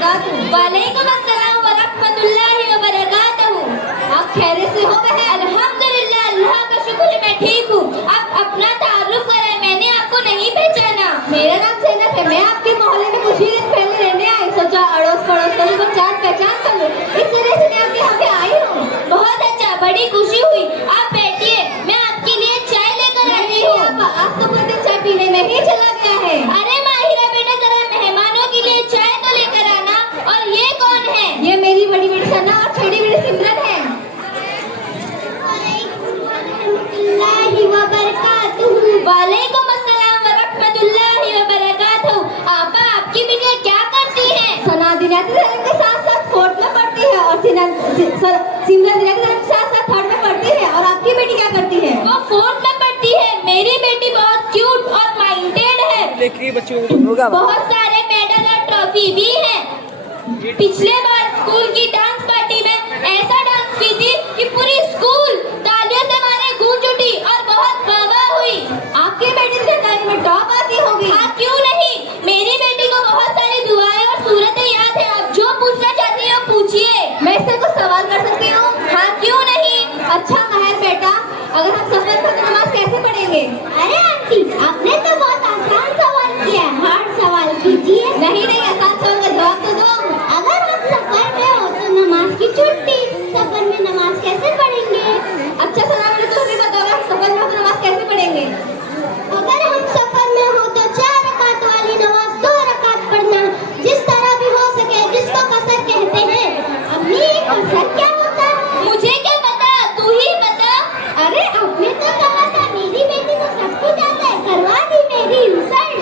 वबरकातुहू। वालेकुम अस्सलाम व रहमतुल्लाहि व बरकातहू। आप खैरियत से हो बहन? अल्हम्दुलिल्लाह, अल्लाह का शुक्र है मैं ठीक हूँ। आप अपना तारुफ कराएं, मैंने आपको नहीं पहचाना। मेरा नाम ज़ैनब है। मैं आपके मोहल्ले में कुछ ही दिन पहले रहने आई, सोचा अड़ोस पड़ोस वालों को जान पहचान कर लूं, इस वजह से मैं आपके यहाँ पे आई हूँ। बहुत अच्छा, बड़ी खुशी हुई। आप बैठिए, मैं आपके लिए चाय लेकर आती हूँ। आज तो पूरा दिन चाय पीने में ही चला गया है। अरे माहिरा बेटा, जरा मेहमानों के लिए चाय तो लेकर आना। और ये कौन है? ये मेरी बड़ी बेटी सना और छोटी बेटी सिमरन है। वालेकुम अस्सलाम व रहमतुल्लाहि व बरकातहू। आपा, आपकी बिटिया क्या करती है? सना दिनाती धर्म के साथ साथ फोर्थ में पढ़ती है और सिमरन दिनाती धर्म के साथ साथ थर्ड में पढ़ती है। और आपकी बेटी क्या करती है? वो फोर्थ में पढ़ती है। मेरी बेटी बहुत क्यूट और माइंडेड है। बहुत सारे मेडल और ट्रॉफी भी है। पिछले बार स्कूल की डांस पार्टी में ऐसा डांस की थी कि पूरी स्कूल तालियों से हमारे गूंज उठी और बहुत वाह हुई। आपकी बेटी तो में टॉप आती होगी। हाँ, क्यों नहीं। मेरी बेटी को बहुत सारी दुआएं और सूरतें याद है। आप जो पूछना चाहती हैं पूछिए। मैं इससे कुछ सवाल कर सकती हूँ? हाँ, क्यों नहीं। अच्छा महर बेटा, अगर हम सफर पर नमाज कैसे पढ़ेंगे? अरे आंटी, आपने तो बहुत आसान सवाल किया। हार्ड सवाल कीजिए। नहीं आसान सवाल का जवाब तो दो। अगर हम सफर में हो तो नमाज की छुट्टी, सफर में नमाज कैसे पढ़ेंगे? अच्छा सना बेटा, तुम भी बताओ, हम सफर में हो तो नमाज कैसे पढ़ेंगे? अगर हम सफर में हो तो 4 रकात वाली नमाज 2 रकात पढ़ना, जिस तरह भी हो सके, जिसको कसर कहते हैं। अम्मी, कसर क्या होता है? मुझे क्या पता, तू ही बता। अरे आपने तो कहा था मेरी बेटी को सब कुछ आता है, करवा दी मेरी इंसल्ट।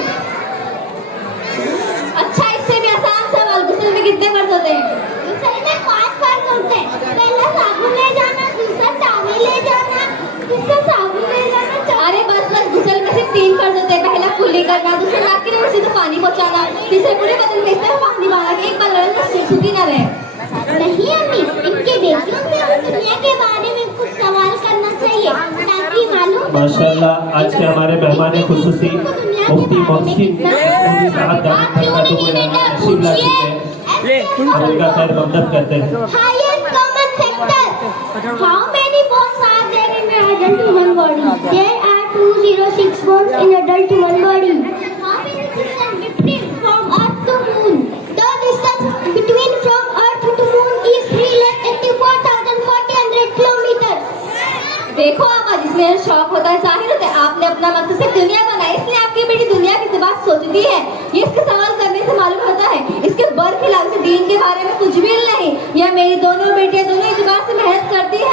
अच्छा, इससे भी आसान सवाल, गुस्ल में कितने फर्ज होते हैं? गुस्ल में 5 फर्ज होते हैं। पहला साबुन ले जाना, दूसरा टावल ले जाना, तीसरा साबुन ले जाना। अरे बस गुस्ल में सिर्फ 3 फर्ज होते हैं। पहला कुल्ली करना, दूसरा नाक की नोक से तो पानी पहुंचाना, तीसरे पूरे बदन में इस तरह पानी बहाना कि एक बार लड़न में सूखी ना रहे। नहीं अम्मी, इनके बेटियों से भी दुनिया के बारे में कुछ सवाल करना चाहिए ताकि मालूम। माशाल्लाह, आज के हमारे मेहमान खुसूसी मुफ्ती मोहसिन साहब उनका खैर मकदम करते हैं। Highest common sector. How many bones are there in an adult human body? There are 206 bones in adult human body. How many distance between from Earth to Moon? The distance between from Earth to Moon is 3,84,400 kilometers. देखो आप, जिसमें शौक होता है जाहिर होता है। आपने अपना मकसद से दुनिया बनाई, इसलिए आपकी बेटी दुनिया की बात सोचती है। ये इसके सवाल करने से मालूम होता है। इसके बरखिलाफ से दीन के बारे में कुछ भी नहीं। यह मेरी दोनों बेटियां दोनों इतबार से मेहनत करती है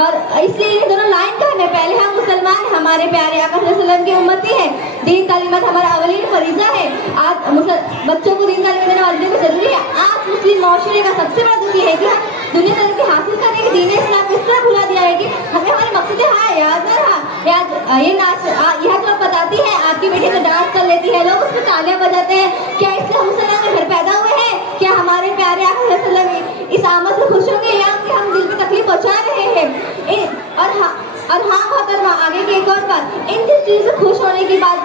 और इसलिए ये दोनों लाइन का है। पहले हम मुसलमान, हमारे प्यारे आका सल्लल्लाहु अलैहि वसल्लम की उम्मती है। दीन तालीमत हमारा अवलीन फरीजा है। आज बच्चों को दीन तालीम देना वालिदैन को जरूरी है। आज मुस्लिम माशरे का सबसे बड़ा दुख है कि हम दुनिया तरक्की हासिल करने के दीन इस्लाम को इस तरह भुला दिया है कि हमें हमारे मकसद याद ना रहा। ये नाच यह जो बताती है, आपकी बेटी तो डांस कर लेती है, लोग उसमें तालियां बजाते हैं। क्या इससे हम मुसलमान के घर पैदा हुए हैं? क्या हमारे प्यारे आका सल्लल्लाहु अलैहि वसल्लम इस आमद से खुश होंगे या कि हम दिल की तकलीफ पहुंचा रहे हैं? और हाँ मोहतरमा, आगे की एक और बात, इन चीज़ से खुश होने की बात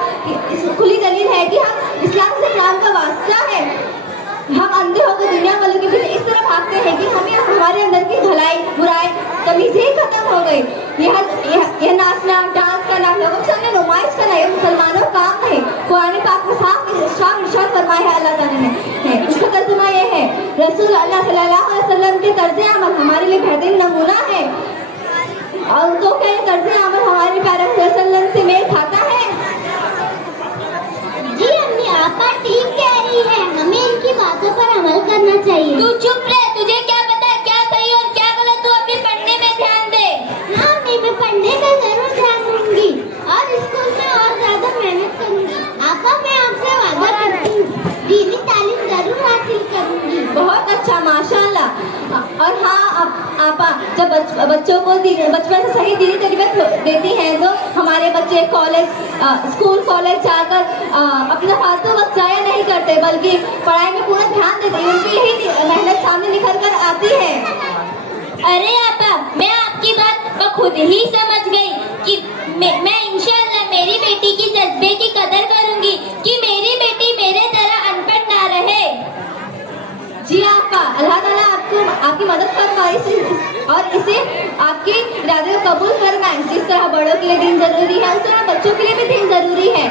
खुली दलील है कि हम इस्लाम से इस्लाम का वास्ता है। हम अंधे होकर दुनिया वालों के पीछे इस तरह भागते हैं कि हमें हमारे अंदर की भलाई बुराई तमीज़ ही खत्म हो गई। यह नाचना डांस करना, लोगों के सामने नुमाइश करना, ये मुसलमानों का काम नहीं। कुरान पाक में साफ इरशाद फरमाया है अल्लाह ताला ने। उसका तर्जुमा ये है, रसूल अल्लाह सल्लल्लाहु अलैहि वसल्लम के तर्ज़े अमल हमारे लिए बेहतरीन नमूना है। और उनको क्या ये तर्ज़े अमल हमारे प्यारे वसल्लम से मेल खाता है? जी अम्मी, आपा ठीक कह रही है। हमें इनकी बातों पर अमल करना चाहिए। तू चुप रह, तुझे क्या पता क्या सही और क्या गलत। तू अपने पढ़ने में ध्यान दे। हाँ अम्मी, मैं पढ़ने में जरूर ध्यान दूंगी और स्कूल में और ज्यादा मेहनत करूंगी। आपा, मैं आपसे वादा करती हूँ, दीनी तालीम जरूर हासिल करूंगी। बहुत अच्छा, माशाल्लाह। और हाँ आपा, जब बच्चों को बचपन से सही दीनी तरबियत देती हैं तो हमारे बच्चे स्कूल कॉलेज जाकर अपना फालतू वक्त जाया नहीं करते, बल्कि पढ़ाई में पूरा ध्यान देते हैं। उनकी यही मेहनत सामने निखर कर आती है। अरे आपा, मैं आपकी बात खुद ही समझ गई कि मैं इंशाअल्लाह मेरी बेटी की जज्बे की कदर करूंगी कि मेरी बेटी मेरे तरह अनपढ़ ना रहे। जी आपा, अल्लाह ताला आपको आपकी मदद फरमाए और इसे आपके इरादे को कबूल फरमाए। जिस तरह बड़ों के लिए दीन जरूरी है उस तरह बच्चों के लिए भी दीन जरूरी है।